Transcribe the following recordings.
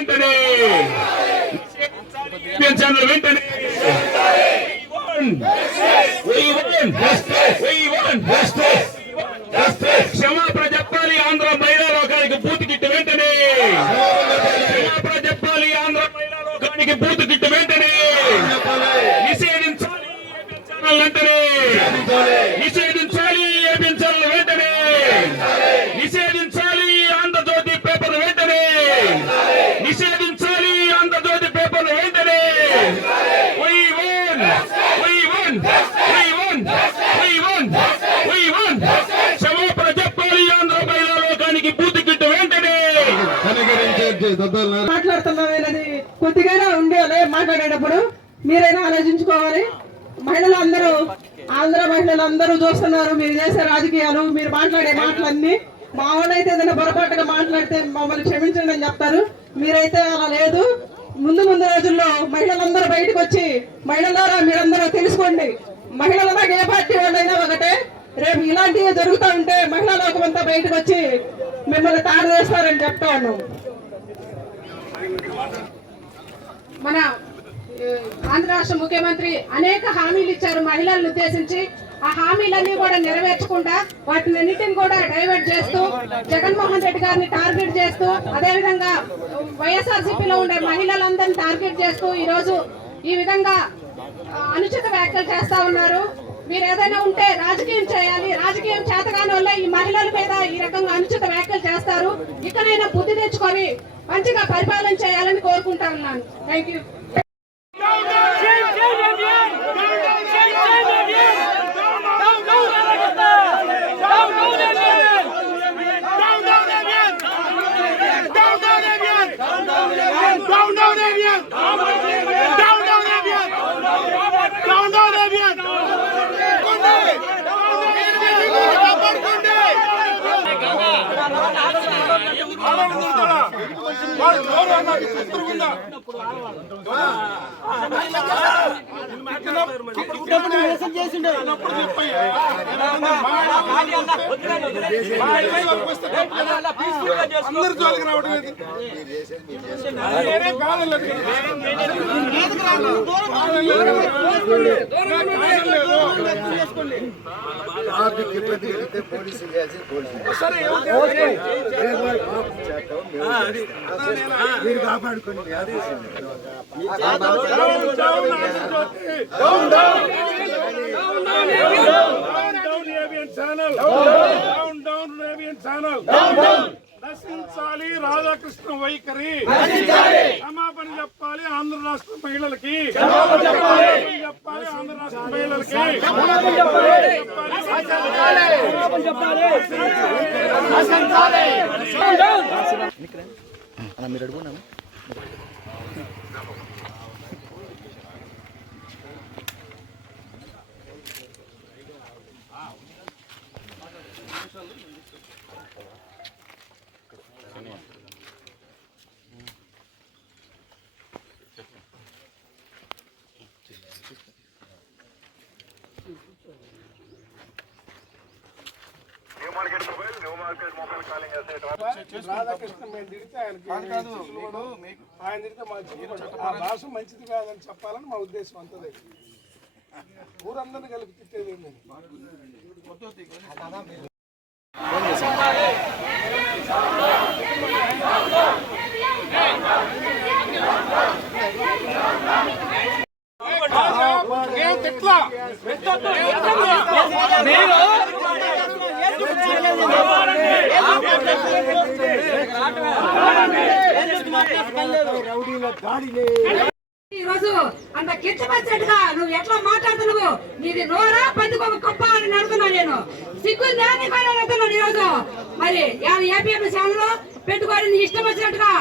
వెంటనే వెంటనే క్షమాపణ చెప్పాలి ఆంధ్ర మహిళా లోకానికి బూత్ కిట్ వెంటనే క్షమాపణ చెప్పాలి ఆంధ్ర మహిళా లోకానికి బూత్ కిట్ వెంటనే నిషేధించాలి వెంటనే నిషేధించాలి ఏపించాలి వెంటనే నిషేధించాలి ఆంధ్రజ్యోతి పేపర్ వెంటనే నిషేధించాలి ఆంధ్రజ్యోతి పేపర్ వెంటనే క్షమాపణ చెప్పాలి ఆంధ్ర మహిళా లోకానికి బూత్ కిట్ వెంటనే మాట్లాడుతున్నామేనది కొద్దిగా ఉండాలి. మాట్లాడేటప్పుడు మీరైనా ఆలోచించుకోవాలి. మహిళలందరూ ఆంధ్ర మహిళలందరూ చూస్తున్నారు మీరు చేసే రాజకీయాలు, మీరు మాట్లాడే మాటలన్నీ. మా వాళ్ళైతే ఏదైనా పొరపాటుగా మాట్లాడితే మమ్మల్ని క్షమించండి అని చెప్తారు. మీరైతే అలా లేదు. ముందు రోజుల్లో మహిళలందరూ బయటకు వచ్చి మహిళలారా మీరందరూ తెలుసుకోండి, మహిళల ఏ పార్టీ వాళ్ళైనా ఒకటే. రేపు ఇలాంటివి జరుగుతూ ఉంటే మహిళా లోకమంతా బయటకు వచ్చి మిమ్మల్ని తాడు చేస్తారని చెప్తాను. మన ఆంధ్ర రాష్ట్ర ముఖ్యమంత్రి అనేక హామీలు ఇచ్చారు మహిళలను ఉద్దేశించి. ఆ హామీలన్నీ కూడా నెరవేర్చకుండా వాటినన్నిటిని కూడా డైవర్ట్ చేస్తూ జగన్మోహన్ రెడ్డి గారిని టార్గెట్ చేస్తూ, అదేవిధంగా వైఎస్ఆర్సీపీలో ఉండే మహిళలందరినీ టార్గెట్ చేస్తూ ఈరోజు ఈ విధంగా అనుచిత వ్యాఖ్యలు చేస్తా ఉన్నారు. మీరు ఏదైనా ఉంటే రాజకీయం చేయాలి, రాజకీయం చేతగాని వల్ల ఈ మహిళల మీద ఈ రకంగా అనుచిత వ్యాఖ్యలు చేస్తారు. ఇకనైనా బుద్ధి తెచ్చుకొని మంచిగా పరిపాలన చేయాలని కోరుకుంటా ఉన్నాను. Thank you. అందరు జోలికి రావడం మీరు కాపాడుకోండి. అదే నశించాలి రాధాకృష్ణ వైఖరి, క్షమాపణ చెప్పాలి ఆంధ్ర రాష్ట్ర మహిళలకి, చెప్పాలి ఆంధ్ర రాష్ట్ర మహిళలకి. మీరు అడుగున్నాము రాధాకృష్ణ మేము తిడితే ఆయన తిడితే మా భాష మంచిది కాదని చెప్పాలని మా ఉద్దేశం అంతదే. ఊరందరినీ కలిపి తిట్టేది ఏంటండి. తిట్లా ఈ రోజు అంత కించపరిచినట్టుగా నువ్వు ఎట్లా మాట్లాడుతున్నావు? నీది నోరా పందుకోక గొప్ప అని నడుతున్నా నేను. సిగ్గు అడుగుతున్నాను ఈ రోజు. మరి ఏపీఎం సేవలో పెట్టుకొని నీ ఇష్టం వచ్చినట్టుగా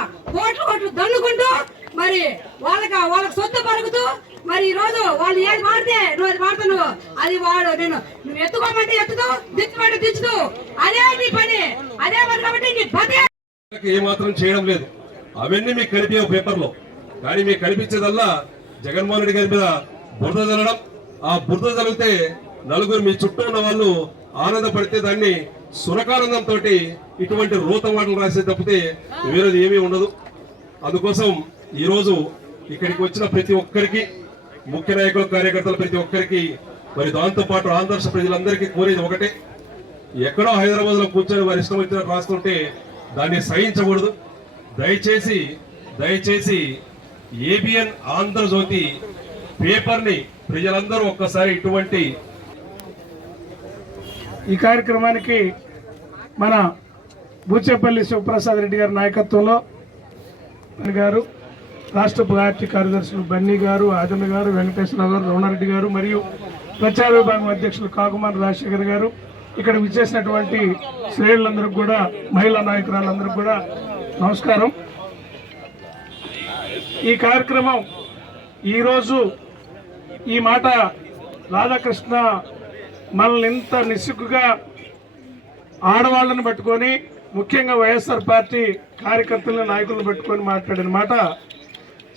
ఓట్లు దన్నుకుంటూ మరి వాళ్ళకి సొత్తు పలుకుతూ మరి ఈ రోజు వాళ్ళు ఏది మాడితే నువ్వు అది మాడుతున్నావు. అది వాడు నువ్వు ఎత్తుకోమంటే ఎత్తుతూ దిచ్చుమంటే దిచ్చుతూ అదే నీ పని, అదే పని కాబట్టి నీ పదే ఏమాత్రం చేయడం లేదు. అవన్నీ మీకు కలిపే పేపర్లో, కానీ మీకు కనిపించేదల్లా జగన్మోహన్ రెడ్డి గారి మీద బురద జల్లడం. ఆ బురద జరిగితే నలుగురు మీ చుట్టూ ఉన్న వాళ్ళు ఆనందపడితే దాన్ని సురకానందంతో ఇటువంటి రూత మాటలు రాసే తప్పితే వేరేది ఏమీ ఉండదు. అందుకోసం ఈరోజు ఇక్కడికి వచ్చిన ప్రతి ఒక్కరికి, ముఖ్య నాయకులు, కార్యకర్తలు ప్రతి ఒక్కరికి, మరి దాంతోపాటు ఆంధ్ర రాష్ట్ర ప్రజలందరికీ కోరేది ఒకటే, ఎక్కడో హైదరాబాద్ లో కూర్చొని వారి ఇష్టం వచ్చినట్టు రాస్తుంటే దాన్ని సహించకూడదు. దయచేసి ఏబిఎన్ ఆంధ్రజ్యోతి పేపర్ ని ప్రజలందరూ ఒక్కసారి ఇటువంటి ఈ కార్యక్రమానికి మన బూచేపల్లి శివప్రసాద్ రెడ్డి గారి నాయకత్వంలో గారు, రాష్ట్ర పార్టీ కార్యదర్శులు బన్నీ గారు, ఆదమ్మ గారు, వెంకటేశ్వరరావు గారు, రమణారెడ్డి గారు మరియు ప్రచార విభాగం అధ్యక్షులు కాకుమాన్ రాజశేఖర్ గారు, ఇక్కడ విచ్చేసినటువంటి శ్రేణులందరికీ కూడా, మహిళా నాయకురాలందరికీ కూడా నమస్కారం. ఈ కార్యక్రమం ఈరోజు ఈ మాట రాధాకృష్ణ మనల్ని ఇంత నిస్సిగ్గుగా ఆడవాళ్ళని పట్టుకొని, ముఖ్యంగా వైఎస్ఆర్ పార్టీ కార్యకర్తలను, నాయకులను పట్టుకొని మాట్లాడిన మాట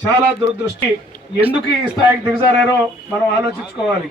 చాలా దురదృష్టి. ఎందుకు ఈ స్థాయికి దిగజారారో మనం ఆలోచించుకోవాలి.